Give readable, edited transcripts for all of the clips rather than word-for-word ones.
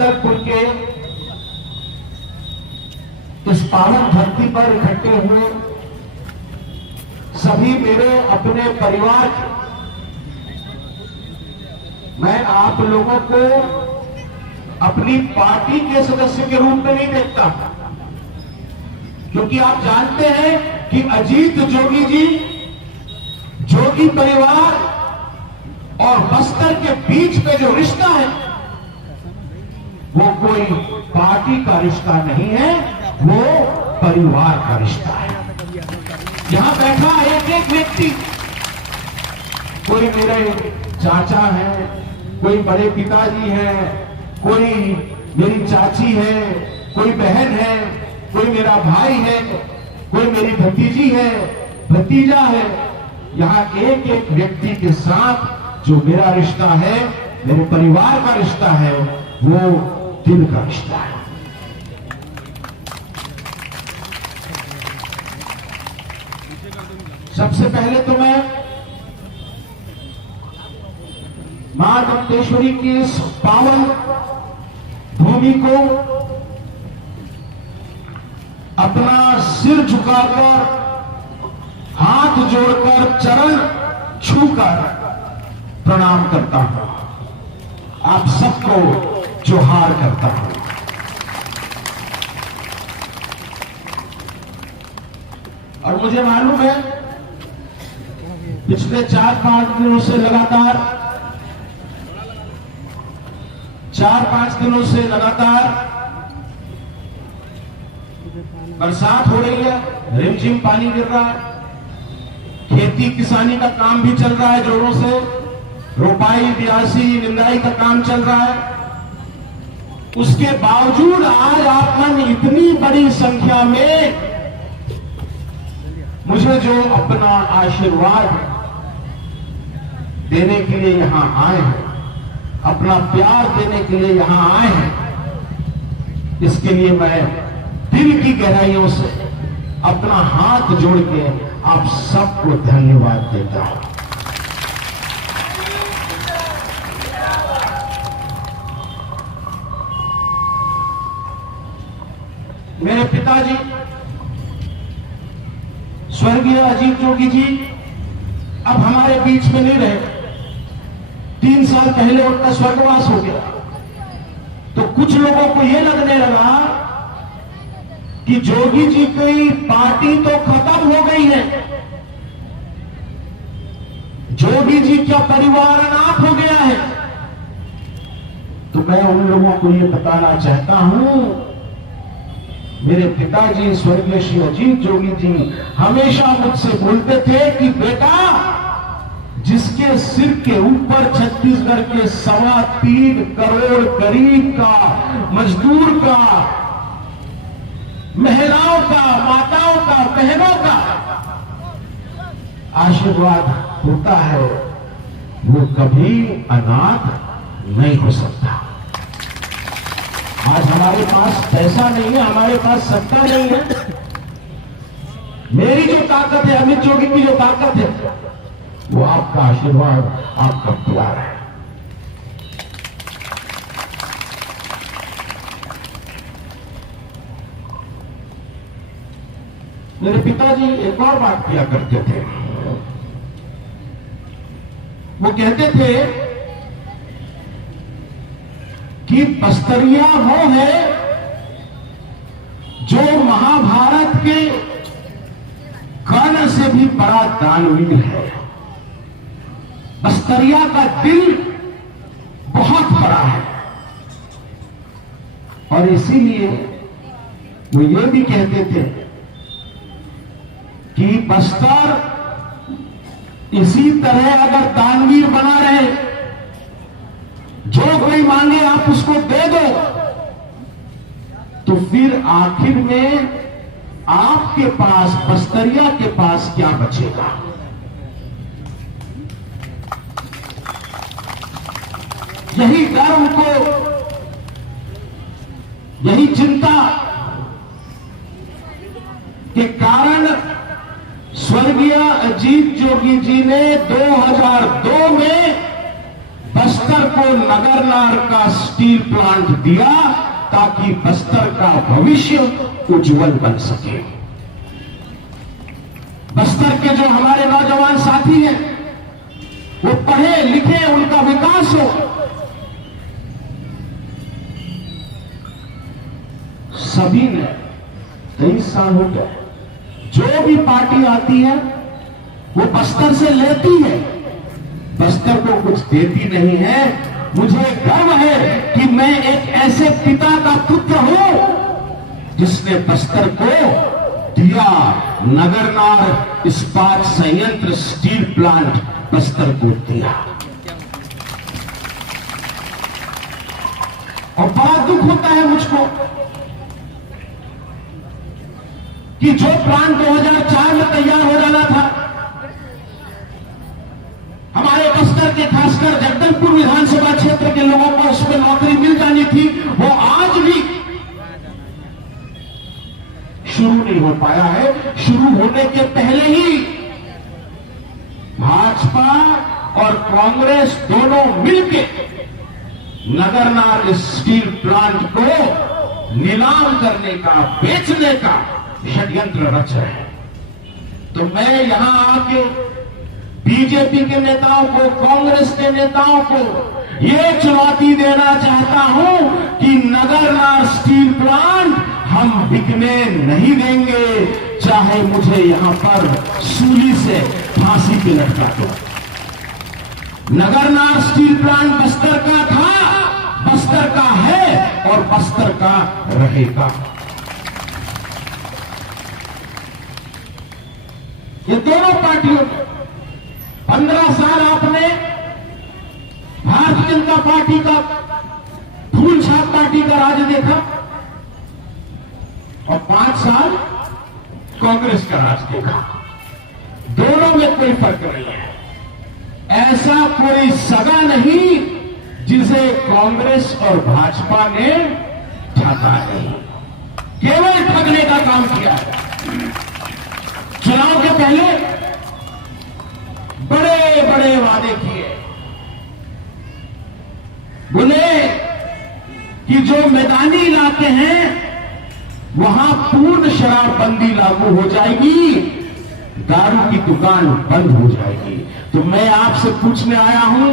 जगदलपुर के इस पावन धरती पर इकट्ठे हुए सभी मेरे अपने परिवार, मैं आप लोगों को अपनी पार्टी के सदस्य के रूप में नहीं देखता, क्योंकि आप जानते हैं कि अजीत जोगी जी, जोगी परिवार और बस्तर के बीच में जो रिश्ता है वो कोई पार्टी का रिश्ता नहीं है, वो परिवार का रिश्ता है। यहां बैठा एक एक व्यक्ति, कोई मेरे चाचा है, कोई बड़े पिताजी है, कोई मेरी चाची है, कोई बहन है, कोई मेरा भाई है, कोई मेरी भतीजी है, भतीजा है। यहां एक एक व्यक्ति के साथ जो मेरा रिश्ता है, मेरे परिवार का रिश्ता है, वो दिल का रिश्ता है। सबसे पहले तो मैं मां दंतेश्वरी की इस पावन भूमि को अपना सिर झुकाकर, हाथ जोड़कर, चरण छूकर प्रणाम करता हूं। आप सबको जोहार करता हूं। और मुझे मालूम है पिछले 4-5 दिनों से लगातार 4-5 दिनों से लगातार बरसात हो रही है, रिमझिम पानी गिर रहा है, खेती किसानी का काम भी चल रहा है जोरों से, रोपाई बियासी निंदाई का काम चल रहा है। उसके बावजूद आज आप मन इतनी बड़ी संख्या में मुझे जो अपना आशीर्वाद देने के लिए यहां आए हैं, अपना प्यार देने के लिए यहां आए हैं, इसके लिए मैं दिल की गहराइयों से अपना हाथ जोड़ के आप सबको धन्यवाद देता हूं। मेरे पिताजी स्वर्गीय अजीत जोगी जी अब हमारे बीच में नहीं रहे। 3 साल पहले उनका स्वर्गवास हो गया। तो कुछ लोगों को यह लगने लगा कि जोगी जी की पार्टी तो खत्म हो गई है, जोगी जी का परिवार अनाथ हो गया है। तो मैं उन लोगों को यह बताना चाहता हूं, मेरे पिताजी स्वर्गीय श्री अजीत जोगी जी हमेशा मुझसे बोलते थे कि बेटा, जिसके सिर के ऊपर छत्तीसगढ़ के 3.25 करोड़ गरीब का, मजदूर का, महिलाओं का, माताओं का, बहनों का आशीर्वाद होता है, वो कभी अनाथ नहीं हो सकता। आज हमारे पास पैसा नहीं है, हमारे पास सत्ता नहीं है, मेरी जो ताकत है, अमित जोगी की जो ताकत है, वो आपका आशीर्वाद, आपका प्यार है। मेरे पिताजी एक और बात किया करते थे। वो कहते थे कि बस्तरिया वो है जो महाभारत के कर्ण से भी बड़ा दानवीर है। बस्तरिया का दिल बहुत बड़ा है और इसीलिए वो ये भी कहते थे कि बस्तर इसी तरह अगर दानवीर बना रहे, जो कोई मांगे आप उसको दे दो, तो फिर आखिर में आपके पास, बस्तरिया के पास क्या बचेगा। यही डर उनको, यही चिंता के कारण स्वर्गीय अजीत जोगी जी ने 2002 में बस्तर बस्तर को नगरनार का स्टील प्लांट दिया ताकि बस्तर का भविष्य उज्जवल बन सके। बस्तर के जो हमारे नौजवान साथी हैं वो पढ़े लिखे, उनका विकास हो। सभी ने 23 साल हो गए, जो भी पार्टी आती है वो बस्तर से लेती है, बस्तर को कुछ देती नहीं है। मुझे गर्व है कि मैं एक ऐसे पिता का पुत्र हूं जिसने बस्तर को दिया नगरनार इस्पात संयंत्र स्टील प्लांट बस्तर को दिया। और बड़ा दुख होता है मुझको कि जो प्लांट 2004 में तैयार हो जाना था, हमारे बस्तर के खासकर जगदलपुर विधानसभा क्षेत्र के लोगों को उसमें नौकरी मिल जानी थी, वो आज भी शुरू नहीं हो पाया है। शुरू होने के पहले ही भाजपा और कांग्रेस दोनों मिलकर नगरनार स्टील प्लांट को नीलाम करने का, बेचने का षड्यंत्र रच रहे हैं। तो मैं यहां आके बीजेपी के नेताओं को, कांग्रेस के नेताओं को ये चुनौती देना चाहता हूं कि नगरनार स्टील प्लांट हम बिकने नहीं देंगे, चाहे मुझे यहां पर सूली से फांसी पे लटका दो। नगरनार स्टील प्लांट बस्तर का था, बस्तर का है और बस्तर का रहेगा। ये दोनों पार्टियों ने 15 साल आपने भारतीय जनता पार्टी का, फूल छाप पार्टी का राज देखा और 5 साल कांग्रेस का राज देखा। दोनों में कोई फर्क नहीं है। ऐसा कोई सगा नहीं जिसे कांग्रेस और भाजपा ने ठगा नहीं, केवल ठगने का काम किया है। चुनाव के पहले बड़े बड़े वादे किए, बोले कि जो मैदानी इलाके हैं वहां पूर्ण शराबबंदी लागू हो जाएगी, दारू की दुकान बंद हो जाएगी। तो मैं आपसे पूछने आया हूं,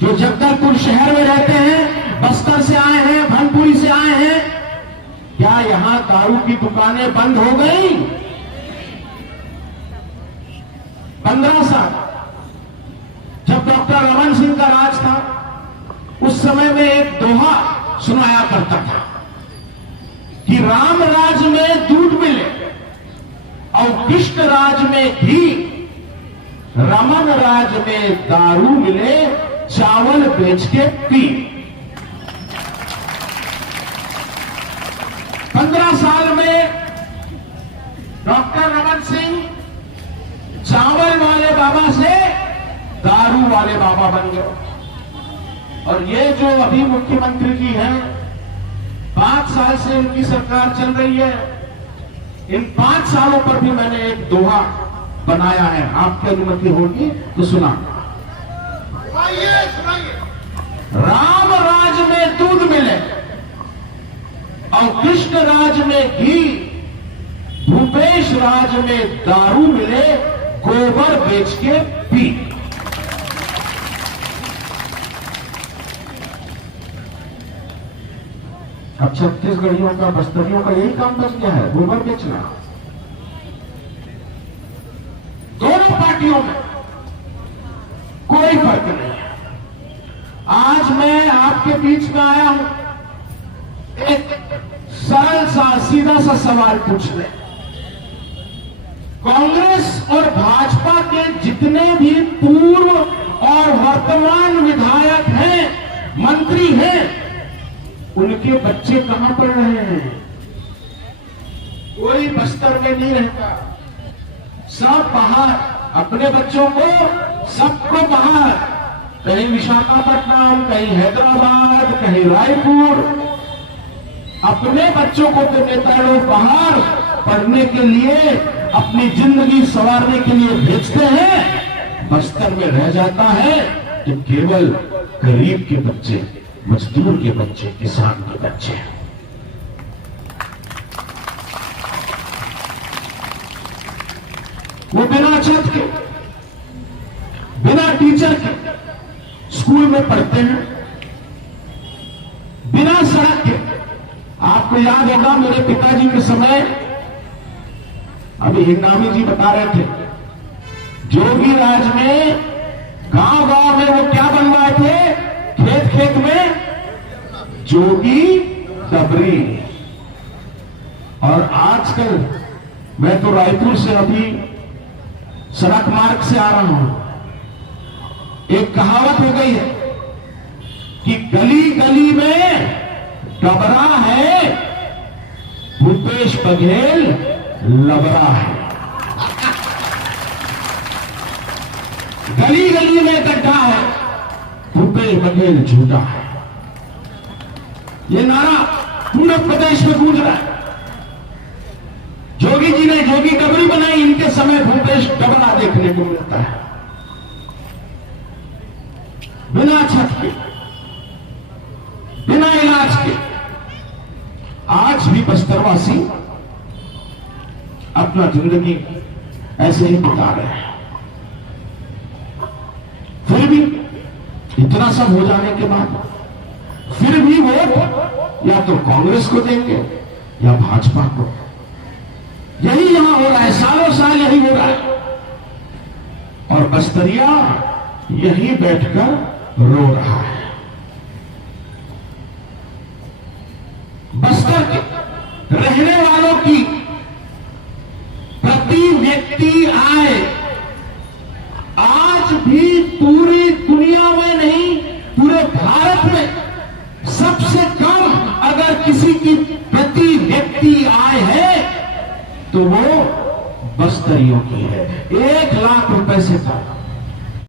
जो जगदलपुर शहर में रहते हैं, बस्तर से आए हैं, भनपुरी से आए हैं, क्या यहां दारू की दुकानें बंद हो गई? 15 साल जब डॉक्टर रमन सिंह का राज था, उस समय में एक दोहा सुनाया करता था कि राम राज में दूध मिले और कृष्ण राज में घी, रमन राज में दारू मिले, चावल बेच के पी। 15 साल में डॉक्टर रमन सिंह चावल वाले बाबा से दारू वाले बाबा बन गए। और ये जो अभी मुख्यमंत्री जी हैं, 5 साल से उनकी सरकार चल रही है, इन 5 सालों पर भी मैंने एक दोहा बनाया है, आपकी अनुमति होगी तो सुना। राम राज में दूध मिले और कृष्ण राज में घी, भूपेश राज में दारू मिले, गोबर बेच के पी। अब छत्तीसगढ़ियों का, बस्तरियों का यही काम बच गया है, गोबर बेचना। दोनों पार्टियों में कोई फर्क नहीं है। आज मैं आपके बीच में आया हूं एक सरल सा, सीधा सा सवाल पूछने। कांग्रेस और भाजपा के जितने भी पूर्व और वर्तमान विधायक हैं, मंत्री हैं, उनके बच्चे कहां पढ़ रहे हैं? कोई बस्तर में नहीं रहता, सब बाहर। अपने बच्चों को सबको बाहर, कहीं विशाखापट्टनम, कहीं हैदराबाद, कहीं रायपुर। अपने बच्चों को तो नेता लोग बाहर पढ़ने के लिए, अपनी जिंदगी संवारने के लिए भेजते हैं, बस्तर में रह जाता है तो केवल गरीब के बच्चे, मजदूर के बच्चे, किसान के बच्चे। वो बिना छत के, बिना टीचर के स्कूल में पढ़ते हैं, बिना सड़क के। आपको याद होगा मेरे पिताजी के समय, अभी हिंगामी जी बता रहे थे, जोगी राज में गांव गांव में वो क्या बनवाए थे, खेत खेत में जोगी डबरी। और आजकल मैं तो रायपुर से अभी सड़क मार्ग से आ रहा हूं, एक कहावत हो गई है कि गली गली में डबरा है, भूपेश बघेल लबरा है। गली गली में गड्ढा है, भूपेश बघेल झूठा है। ये नारा पूरे प्रदेश में गूंज रहा है। जोगी जी ने जोगी डबरी बनाई, इनके समय भूपेश डबरा देखने को मिलता है। बिना छत के, बिना इलाज के आज भी बस्तरवासी अपना जिंदगी ऐसे ही बिता रहे हैं। फिर भी इतना सब हो जाने के बाद फिर भी वोट या तो कांग्रेस को देंगे या भाजपा को। यही यहां हो रहा है, सालों साल यही हो रहा है। और बस्तरिया यही बैठकर रो रहा है। बस्तर के रहने वालों की प्रति व्यक्ति आय आज भी पूरी दुनिया में नहीं, पूरे भारत में सबसे कम अगर किसी की प्रति व्यक्ति आय है तो वो बस्तरियों की है। 1 लाख रुपए से कम।